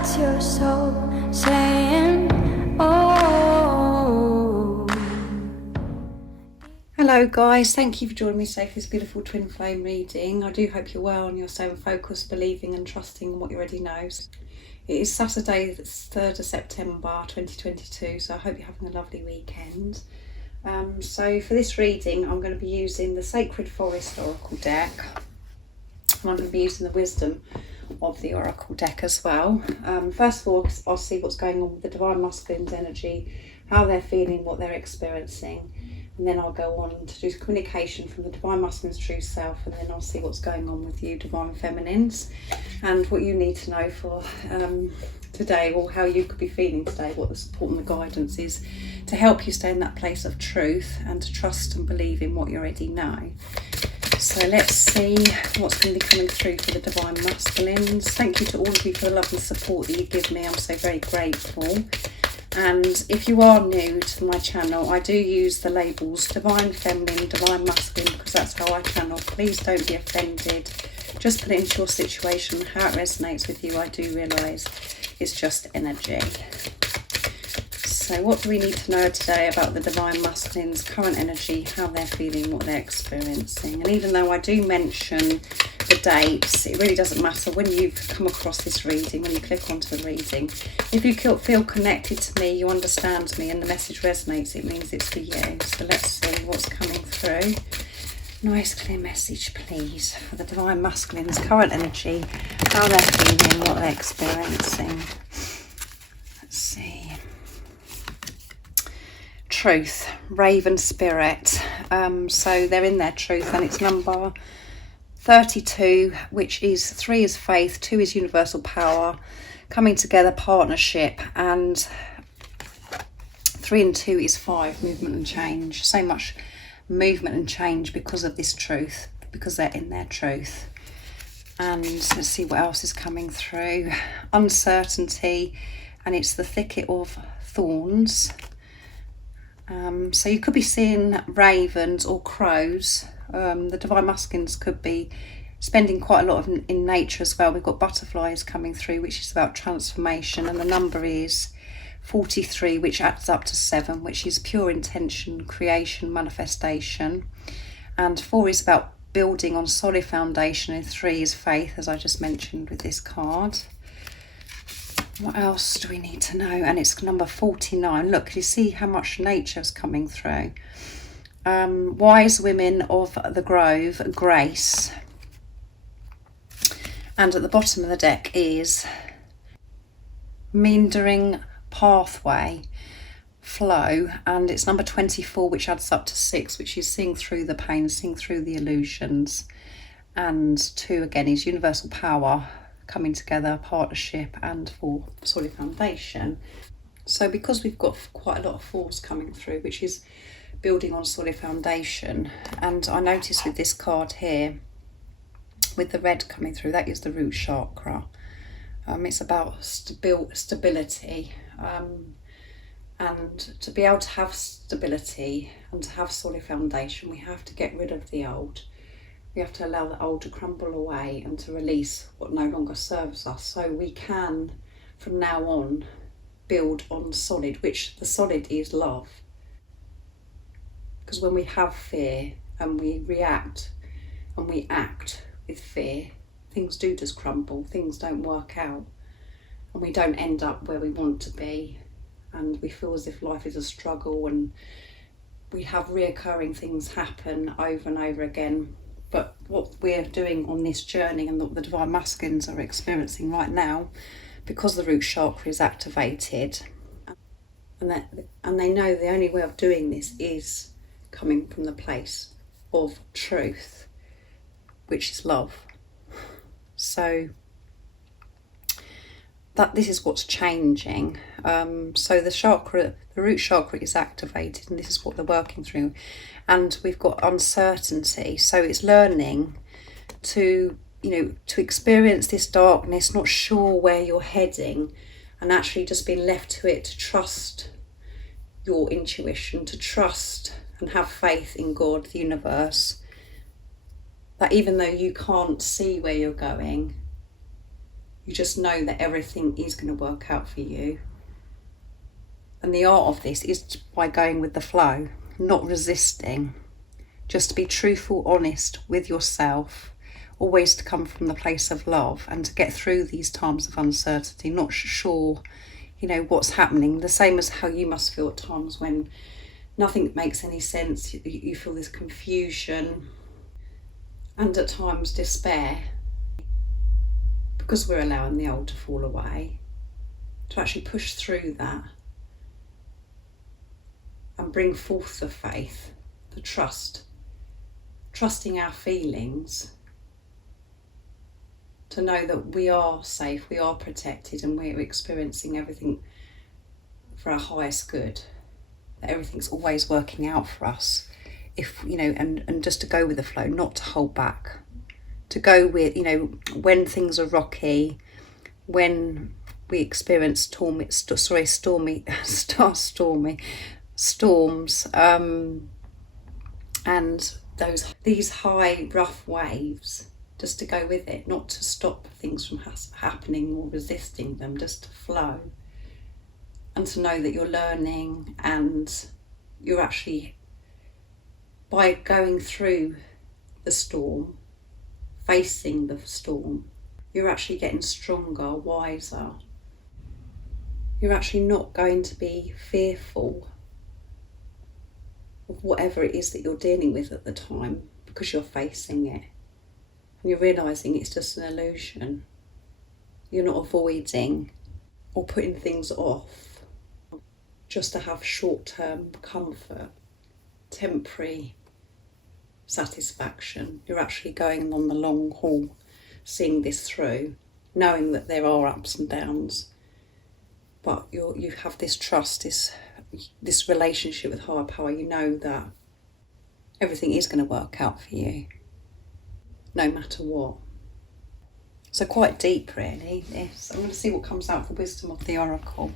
That's your soul saying, oh. Hello guys, thank you for joining me today for this beautiful twin flame reading. I do hope you're well and you're staying focused, believing and trusting in what you already know. It is Saturday, the 3rd of September 2022, so I hope you're having a lovely weekend. So for this reading I'm going to be using the Sacred Forest Oracle deck, and I'm going to be using the Wisdom of the Oracle deck as well. First of all, I'll see what's going on with the Divine Masculine's energy, how they're feeling, what they're experiencing, and then I'll go on to do communication from the Divine Masculine's true self, and then I'll see what's going on with you Divine Feminines and what you need to know for today, or how you could be feeling today, what the support and the guidance is to help you stay in that place of truth and to trust and believe in what you already know. So let's see what's going to be coming through for the Divine Masculines. Thank you to all of you for the love and support that you give me. I'm so very grateful. And if you are new to my channel, I do use the labels Divine Feminine, Divine Masculine, because that's how I channel. Please don't be offended. Just put it into your situation, how it resonates with you. I do realise it's just energy. So what do we need to know today about the Divine Masculine's current energy, how they're feeling, what they're experiencing? And even though I do mention the dates, it really doesn't matter when you've come across this reading, when you click onto the reading. If you feel connected to me, you understand me and the message resonates, it means it's for you. So let's see what's coming through. Nice clear message please for the Divine Masculine's current energy, how they're feeling, what they're experiencing. Let's see. Truth, Raven Spirit. So they're in their truth, and it's number 32, which is 3 is faith, 2 is universal power, coming together, partnership, and 3 and 2 is 5, movement and change. So much movement and change because of this truth, because they're in their truth. And let's see what else is coming through. Uncertainty, and it's the thicket of thorns. So you could be seeing ravens or crows. The Divine Masculines could be spending quite a lot of in nature as well. We've got butterflies coming through, which is about transformation, and the number is 43, which adds up to 7, which is pure intention, creation, manifestation. And 4 is about building on solid foundation, and 3 is faith, as I just mentioned with this card. What else do we need to know? And it's number 49. Look, you see how much nature's coming through. Wise women of the grove, grace. And at the bottom of the deck is meandering pathway, flow, and it's number 24, which adds up to 6, which is seeing through the pain, seeing through the illusions. And 2 again is universal power, coming together, partnership, and 4 solid foundation. So because we've got quite a lot of 4s coming through, which is building on solid foundation, and I noticed with this card here with the red coming through, that is the root chakra. It's about stability, and to be able to have stability and to have solid foundation, we have to get rid of the old. We have to allow the old to crumble away and to release what no longer serves us, so we can from now on build on solid, which the solid is love. Because when we have fear and we react and we act with fear, things do just crumble, things don't work out, and we don't end up where we want to be, and we feel as if life is a struggle, and we have reoccurring things happen over and over again. But what we're doing on this journey, and what the Divine Masculines are experiencing right now, because the root chakra is activated, and they know the only way of doing this is coming from the place of truth, which is love. So that this is what's changing. So the root chakra is activated, and this is what they're working through. And we've got uncertainty, so it's learning to experience this darkness, not sure where you're heading, and actually just being left to it, to trust your intuition, to trust and have faith in God, the universe, that even though you can't see where you're going, You just know that everything is going to work out for you. And the art of this is by going with the flow, not resisting. Just to be truthful, honest with yourself, always to come from the place of love and to get through these times of uncertainty, not sure, what's happening. The same as how you must feel at times when nothing makes any sense. You feel this confusion and at times despair, because we're allowing the old to fall away, to actually push through that and bring forth the faith, the trusting our feelings, to know that we are safe, we are protected, and we're experiencing everything for our highest good, that everything's always working out for us. And just to go with the flow, not to hold back, to go with, when things are rocky, when we experience storms, and these high rough waves, just to go with it, not to stop things from happening or resisting them, just to flow, and to know that you're learning, and you're actually, by going through the storm, facing the storm, you're actually getting stronger, wiser. You're actually not going to be fearful of whatever it is that you're dealing with at the time, because you're facing it and you're realising it's just an illusion. You're not avoiding or putting things off just to have short-term comfort, temporary satisfaction. You're actually going on the long haul, seeing this through, knowing that there are ups and downs, but you have this trust, this relationship with higher power. You know that everything is going to work out for you, no matter what. So quite deep, really, this. I'm going to see what comes out for wisdom of the oracle.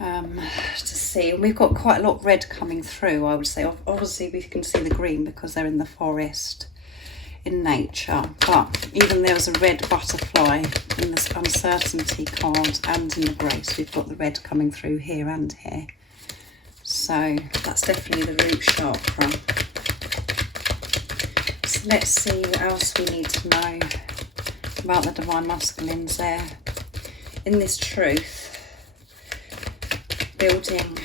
To see, and we've got quite a lot of red coming through, I would say. Obviously we can see the green because they're in the forest, in nature, but even there was a red butterfly in this uncertainty card, and in the grace we've got the red coming through here and here. So that's definitely the root chakra. So let's see what else we need to know about the divine masculines there in this truth. Building,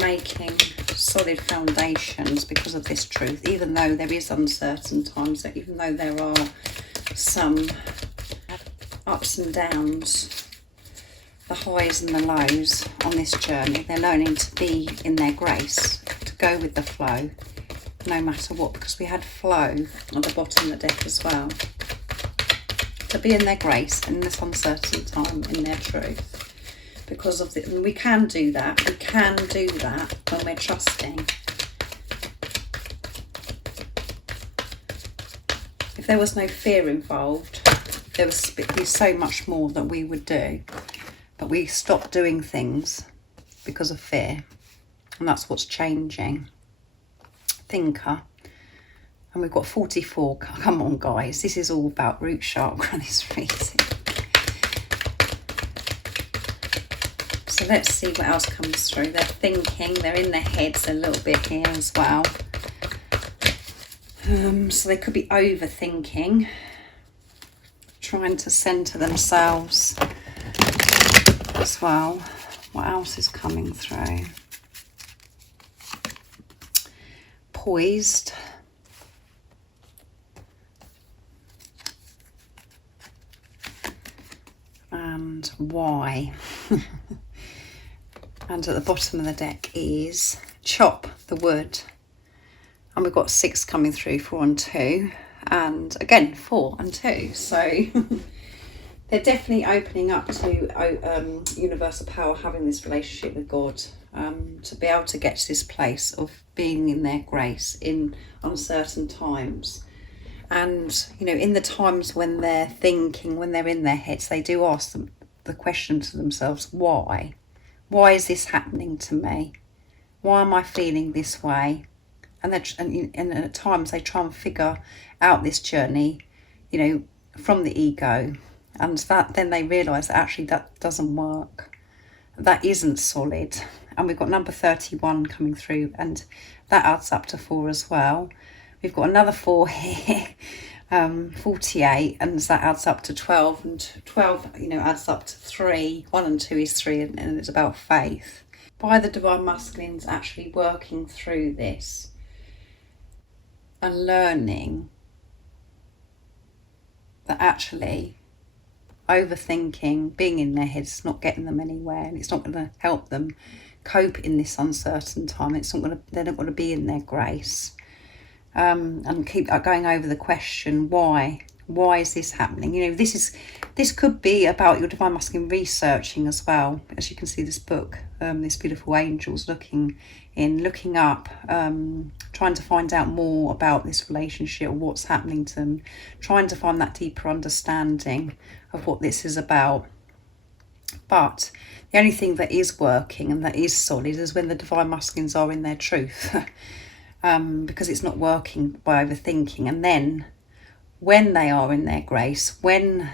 making solid foundations because of this truth, even though there is uncertain times, that even though there are some ups and downs, the highs and the lows on this journey, they're learning to be in their grace, to go with the flow no matter what, because we had flow at the bottom of the deck as well. To be in their grace in this uncertain time, in their truth, because of and we can do that. We can do that when we're trusting. If there was no fear involved, there would be so much more that we would do, but we stopped doing things because of fear, and that's what's changing. Thinker. And we've got 44. Come on, guys. This is all about root chakra, this reading. So let's see what else comes through. They're thinking. They're in their heads a little bit here as well. So they could be overthinking, trying to centre themselves as well. What else is coming through? Poised. And why. And at the bottom of the deck is chop the wood, and we've got 6 coming through, 4 and 2, and again 4 and 2. So they're definitely opening up to universal power, having this relationship with God, to be able to get to this place of being in their grace in uncertain times. And, in the times when they're thinking, when they're in their heads, they do ask them the question to themselves, why? Why is this happening to me? Why am I feeling this way? and at times they try and figure out this journey, you know, from the ego, and that then they realise that actually that doesn't work, that isn't solid. And we've got number 31 coming through, and that adds up to 4 as well. We've got another 4 here, 48, and that adds up to 12, and 12, you know, adds up to 3. 1 and 2 is 3, and it's about faith. By the Divine Masculines actually working through this and learning that actually overthinking, being in their heads, not getting them anywhere, and it's not going to help them cope in this uncertain time. They're not going to be in their grace. And keep going over the question, why is this happening? You know, this could be about your Divine Masculine researching as well. As you can see, this book, this beautiful angels looking up, trying to find out more about this relationship, what's happening to them, trying to find that deeper understanding of what this is about. But the only thing that is working and that is solid is when the Divine Masculines are in their truth. Because it's not working by overthinking. And then when they are in their grace, when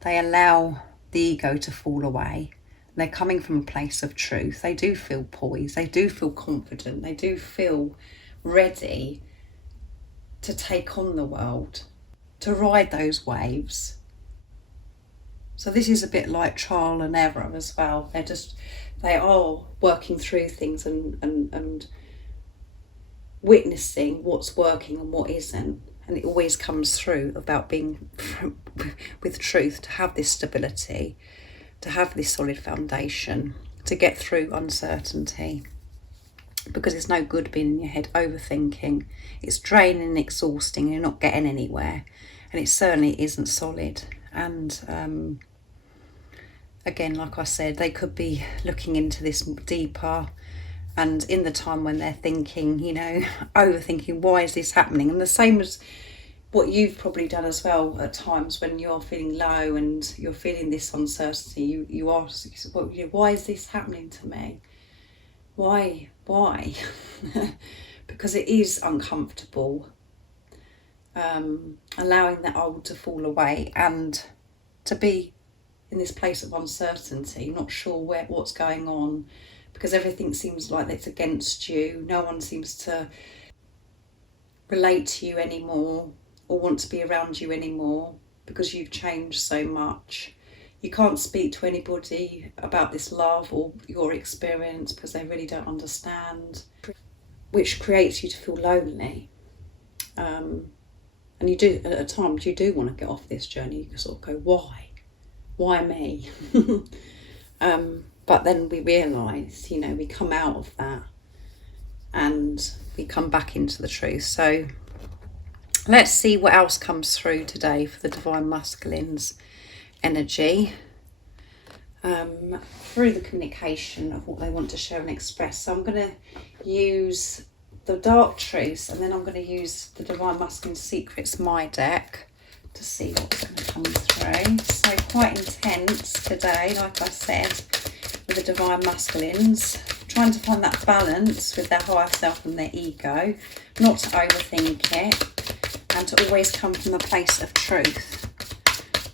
they allow the ego to fall away, they're coming from a place of truth, they do feel poised, they do feel confident, they do feel ready to take on the world, to ride those waves. So this is a bit like trial and error as well. They are working through things and witnessing what's working and what isn't. And it always comes through about being with truth, to have this stability, to have this solid foundation, to get through uncertainty. Because it's no good being in your head overthinking. It's draining and exhausting, and you're not getting anywhere. And it certainly isn't solid. And again, like I said, they could be looking into this deeper, and in the time when they're thinking, you know, overthinking, why is this happening? And the same as what you've probably done as well at times when you're feeling low and you're feeling this uncertainty, you ask, well, why is this happening to me? Why? Because it is uncomfortable, allowing that old to fall away and to be in this place of uncertainty, not sure what's going on, because everything seems like it's against you. No one seems to relate to you anymore or want to be around you anymore because you've changed so much. You can't speak to anybody about this love or your experience because they really don't understand, which creates you to feel lonely. And you do, at times, you do want to get off this journey. You sort of go, why? Why me? But then we realise, you know, we come out of that and we come back into the truth. So let's see what else comes through today for the Divine Masculines energy. Through the communication of what they want to share and express. So I'm going to use the Dark Truths, and then I'm going to use the Divine Masculine Secrets, my deck, to see what's going to come through. So quite intense today, like I said, with the Divine Masculines, trying to find that balance with their higher self and their ego, not to overthink it, and to always come from a place of truth,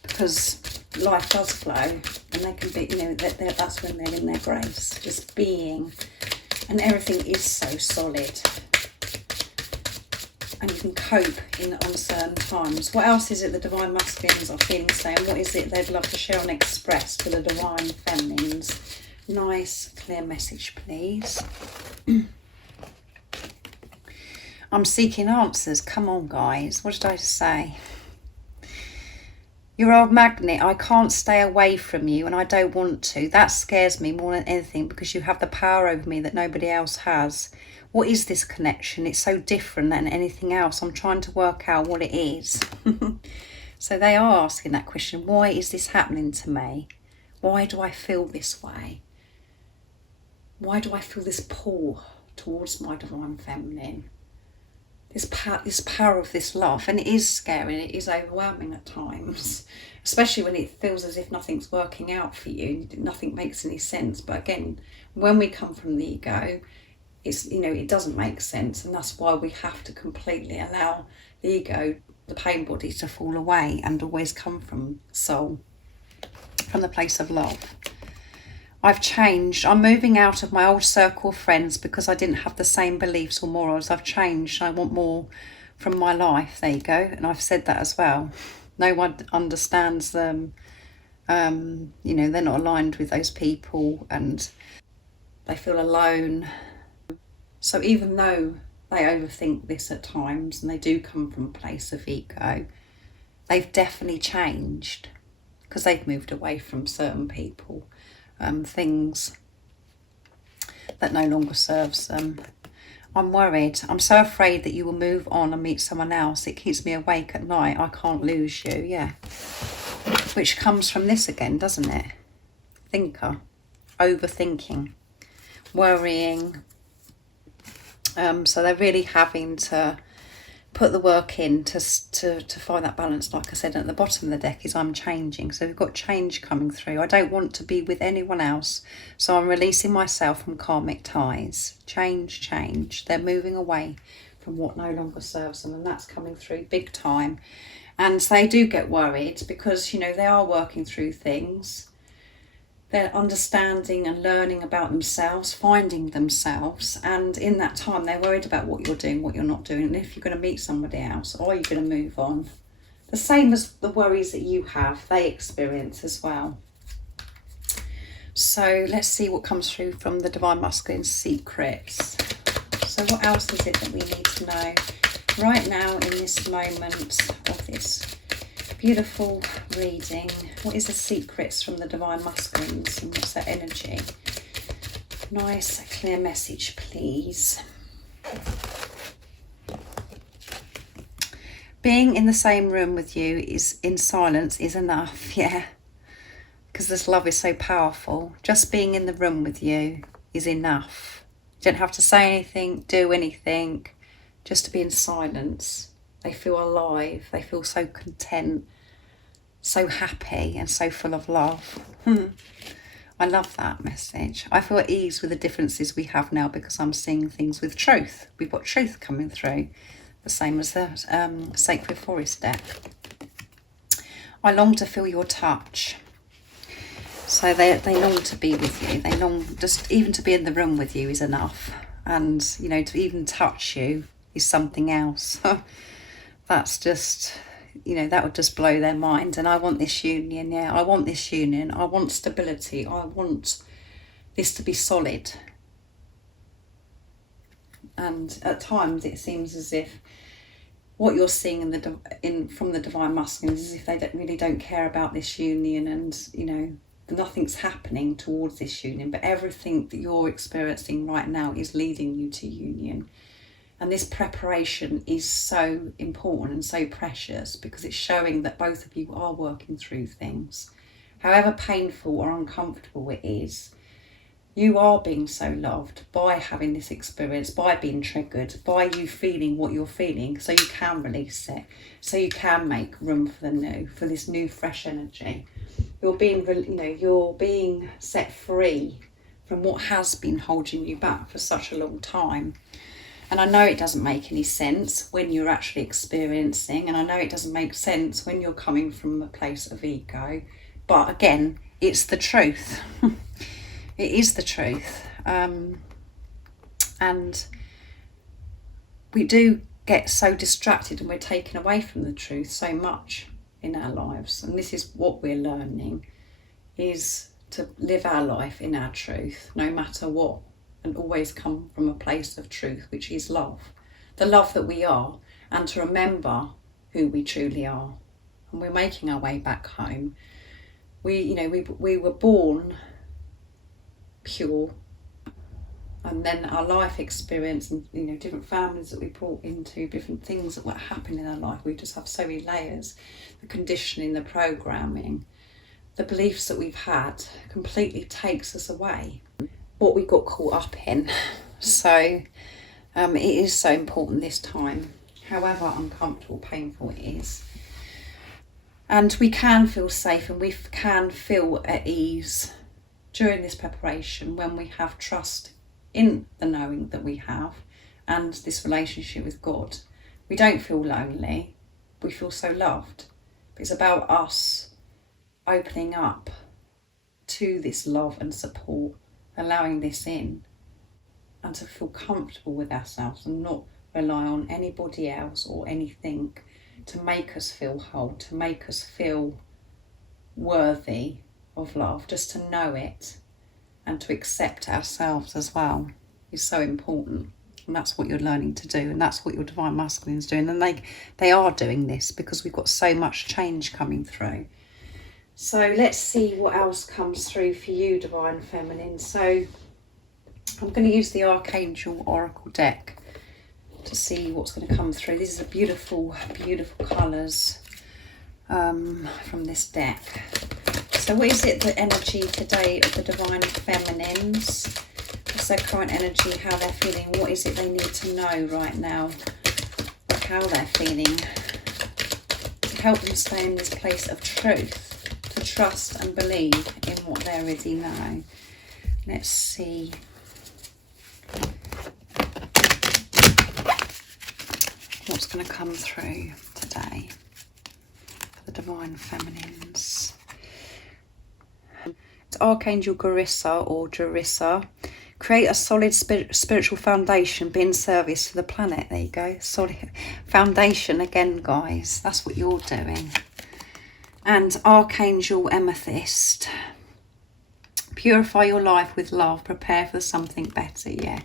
because life does flow, and they can be, you know, that's when they're in their grace, just being, and everything is so solid, and you can cope in uncertain times. What else is it the Divine Masculines are feeling today, and what is it they'd love to share and express for the Divine Feminines? Nice, clear message, please. I'm seeking answers. Come on, guys. What did I say? You're a magnet. I can't stay away from you, and I don't want to. That scares me more than anything, because you have the power over me that nobody else has. What is this connection? It's so different than anything else. I'm trying to work out what it is. So they are asking that question. Why is this happening to me? Why do I feel this way? Why do I feel this pull towards my Divine Feminine? This power of this love, and it is scary, and it is overwhelming at times, especially when it feels as if nothing's working out for you, nothing makes any sense. But again, when we come from the ego, it's, you know, it doesn't make sense, and that's why we have to completely allow the ego, the pain body, to fall away and always come from soul, from the place of love. I've changed. I'm moving out of my old circle of friends because I didn't have the same beliefs or morals. I've changed. I want more from my life. There you go. And I've said that as well. No one understands them. You know, they're not aligned with those people and they feel alone. So even though they overthink this at times and they do come from a place of ego, they've definitely changed because they've moved away from certain people, things that no longer serves them. I'm worried. I'm so afraid that you will move on and meet someone else. It keeps me awake at night. I can't lose you. Yeah. Which comes from this again, doesn't it? Thinker. Overthinking. Worrying. So they're really having to put the work in to find that balance. Like I said, at the bottom of the deck is I'm changing. So we've got change coming through. I don't want to be with anyone else. So I'm releasing myself from karmic ties. Change. They're moving away from what no longer serves them. And that's coming through big time. And they do get worried because, you know, they are working through things. They're understanding and learning about themselves, finding themselves. And in that time, they're worried about what you're doing, what you're not doing. And if you're going to meet somebody else, or are you going to move on? The same as the worries that you have, they experience as well. So let's see what comes through from the Divine Masculine Secrets. So what else is it that we need to know right now in this moment of this beautiful reading? What is the secrets from the Divine Masculines and what's their energy? Nice, clear message, please. Being in the same room with you is in silence is enough, yeah. Because this love is so powerful. Just being in the room with you is enough. You don't have to say anything, do anything, just to be in silence. They feel alive. They feel so content, so happy and so full of love. I love that message. I feel at ease with the differences we have now because I'm seeing things with truth. We've got truth coming through, the same as the Sacred Forest deck. I long to feel your touch. So they long to be with you. They long, just even to be in the room with you is enough. And, you know, to even touch you is something else. That's just, you know, that would just blow their mind. And I want this union, yeah. I want this union. I want stability. I want this to be solid. And at times it seems as if what you're seeing from the Divine Masculines is if they really don't care about this union, and, you know, nothing's happening towards this union, but everything that you're experiencing right now is leading you to union. And this preparation is so important and so precious because it's showing that both of you are working through things. However painful or uncomfortable it is, you are being so loved by having this experience, by being triggered, by you feeling what you're feeling, so you can release it, so you can make room for the new, for this new fresh energy. You're being, you know, you're being set free from what has been holding you back for such a long time. And I know it doesn't make any sense when you're actually experiencing, and I know it doesn't make sense when you're coming from a place of ego, but again, it's the truth. It is the truth. And we do get so distracted and we're taken away from the truth so much in our lives. And this is what we're learning, is to live our life in our truth, no matter what, and always come from a place of truth, which is love, the love that we are, and to remember who we truly are. And we're making our way back home. We were born pure, and then our life experience and, you know, different families that we brought into, different things that were happening in our life. We just have so many layers. The conditioning, the programming, the beliefs that we've had completely takes us away. What we got caught up in. So it is so important this time, however uncomfortable, painful it is. And we can feel safe and we can feel at ease during this preparation when we have trust in the knowing that we have and this relationship with God, we don't feel lonely, we feel so loved. It's about us opening up to this love and support, allowing this in, and to feel comfortable with ourselves and not rely on anybody else or anything to make us feel whole, to make us feel worthy of love. Just to know it and to accept ourselves as well is so important. And that's what you're learning to do, and that's what your divine masculines doing. And they are doing this because we've got so much change coming through. So let's see what else comes through for you, divine feminine. So I'm going to use the Archangel Oracle deck to see what's going to come through. These are beautiful, beautiful colours from this deck. So what is it, the energy today of the divine feminines? What's their current energy, how they're feeling? What is it they need to know right now? Like how they're feeling to help them stay in this place of truth, to trust and believe in what they already know. Let's see. What's going to come through today for the divine feminines? It's Archangel Garissa or Jarissa. Create a solid spiritual foundation, be in service to the planet. There you go. Solid foundation again, guys. That's what you're doing. And Archangel Amethyst. Purify your life with love. Prepare for something better. Yeah.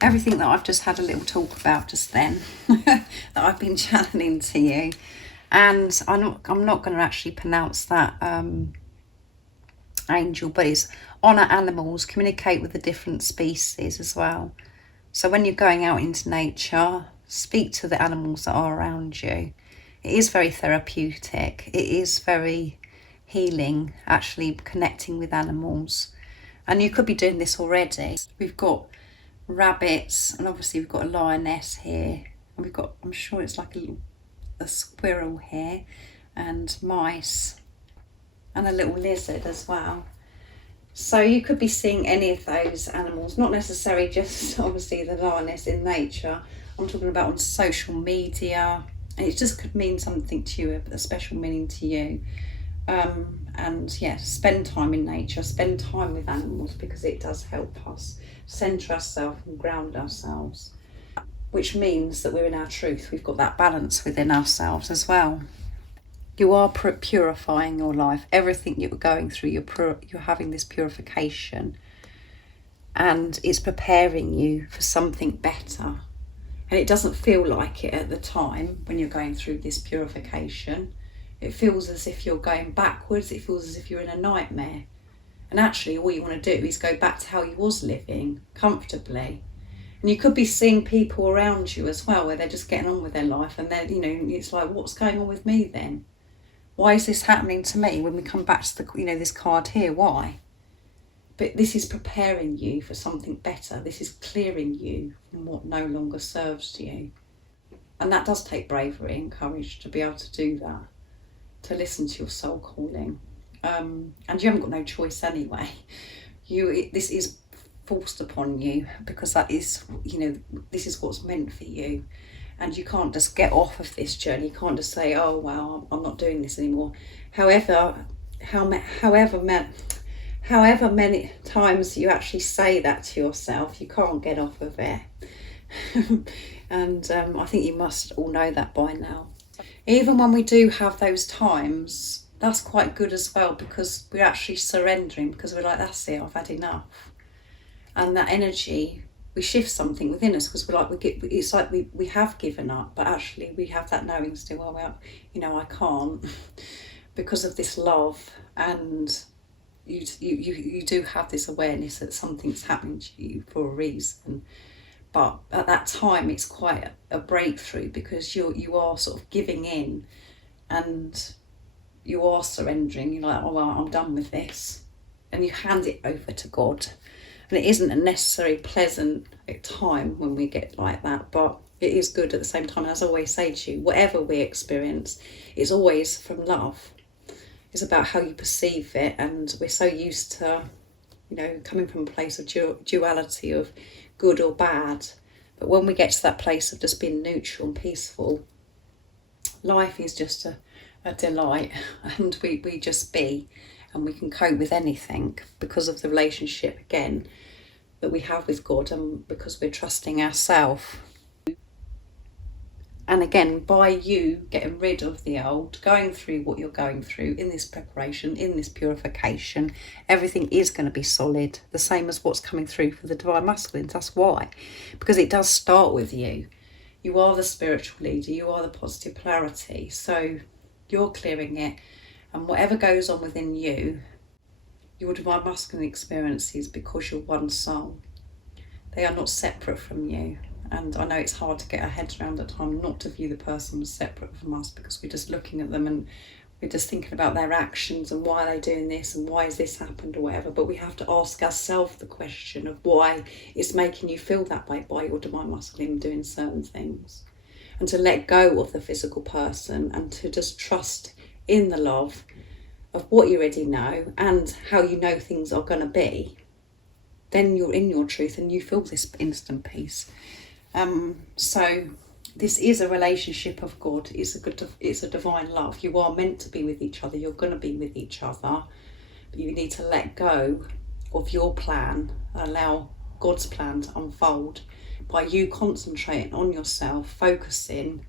Everything that I've just had a little talk about just then that I've been channeling to you. And I'm not going to actually pronounce that angel, but it's honour animals, communicate with the different species as well. So when you're going out into nature, speak to the animals that are around you. It is very therapeutic. It is very healing, actually connecting with animals. And you could be doing this already. We've got rabbits, and obviously we've got a lioness here, and we've got, I'm sure it's like a squirrel here, and mice, and a little lizard as well. So you could be seeing any of those animals, not necessarily just obviously the lioness in nature. I'm talking about on social media, and it just could mean something to you, a special meaning to you. And yeah, spend time in nature, spend time with animals, because it does help us centre ourselves and ground ourselves, which means that we're in our truth. We've got that balance within ourselves as well. You are purifying your life. Everything you're going through, you're having this purification, and it's preparing you for something better. And it doesn't feel like it at the time when you're going through this purification. It feels as if you're going backwards. It feels as if you're in a nightmare. And actually all you want to do is go back to how you was living comfortably. And you could be seeing people around you as well where they're just getting on with their life, and then, you know, it's like, what's going on with me then? Why is this happening to me? When we come back to the, you know, this card here, why? But this is preparing you for something better. This is clearing you from what no longer serves you. And that does take bravery and courage to be able to do that, to listen to your soul calling. And you haven't got no choice anyway. This is forced upon you, because that is, you know, this is what's meant for you. And you can't just get off of this journey. You can't just say, oh, well, I'm not doing this anymore. However many times you actually say that to yourself, you can't get off of it. And I think you must all know that by now. Even when we do have those times, that's quite good as well, because we're actually surrendering, because we're like, that's it, I've had enough. And that energy, we shift something within us, because we're like, it's like we have given up, but actually we have that knowing still, well, you know, I can't, because of this love. And you do have this awareness that something's happening to you for a reason. But at that time, it's quite a breakthrough, because you are sort of giving in, and you are surrendering. You're like, oh, well, I'm done with this. And you hand it over to God. And it isn't a necessarily pleasant time when we get like that, but it is good at the same time. As I always say to you, whatever we experience is always from love. It's about how you perceive it, and we're so used to coming from a place of duality of good or bad. But when we get to that place of just being neutral and peaceful, life is just a delight, and we just be, and we can cope with anything because of the relationship, again, that we have with God, and because we're trusting ourselves. And again, by you getting rid of the old, going through what you're going through in this preparation, in this purification, everything is going to be solid, the same as what's coming through for the Divine Masculines. That's why, because it does start with you. You are the spiritual leader, you are the positive polarity, so you're clearing it, and whatever goes on within you, your Divine Masculine experiences, because you're one soul, they are not separate from you. And I know it's hard to get our heads around at times not to view the person as separate from us, because we're just looking at them and we're just thinking about their actions and why they're doing this and why has this happened or whatever. But we have to ask ourselves the question of why it's making you feel that way by your Divine Masculine doing certain things, and to let go of the physical person and to just trust in the love of what you already know and how you know things are going to be. Then you're in your truth and you feel this instant peace. So this is a relationship of God. It's a divine love. You are meant to be with each other. You're going to be with each other. But you need to let go of your plan and allow God's plan to unfold by you concentrating on yourself, focusing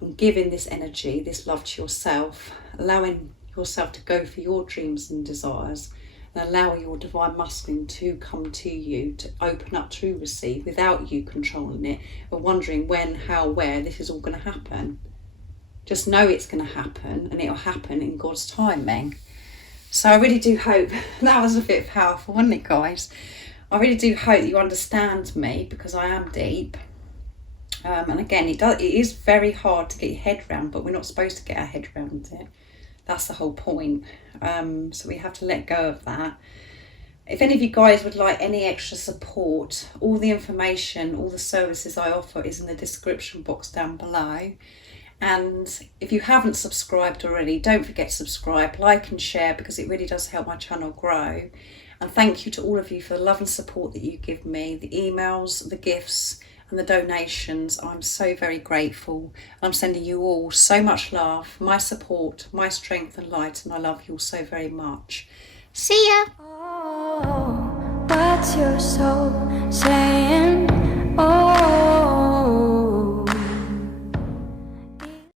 and giving this energy, this love to yourself, allowing yourself to go for your dreams and desires, and allow your Divine Masculine to come to you, to open up to receive without you controlling it or wondering when, how, where this is all going to happen. Just know it's going to happen, and it'll happen in God's timing. So I really do hope that was a bit powerful, wasn't it, guys? I really do hope you understand me, because I am deep. And again, it is very hard to get your head around, but we're not supposed to get our head around it. That's the whole point. So we have to let go of that. If any of you guys would like any extra support, all the information, all the services I offer is in the description box down below. And if you haven't subscribed already, don't forget to subscribe, like and share, because it really does help my channel grow. And thank you to all of you for the love and support that you give me, the emails, the gifts and the donations. I'm so very grateful. I'm sending you all so much love, my support, my strength and light, and I love you all so very much. See ya! Oh, what's your soul saying? Oh.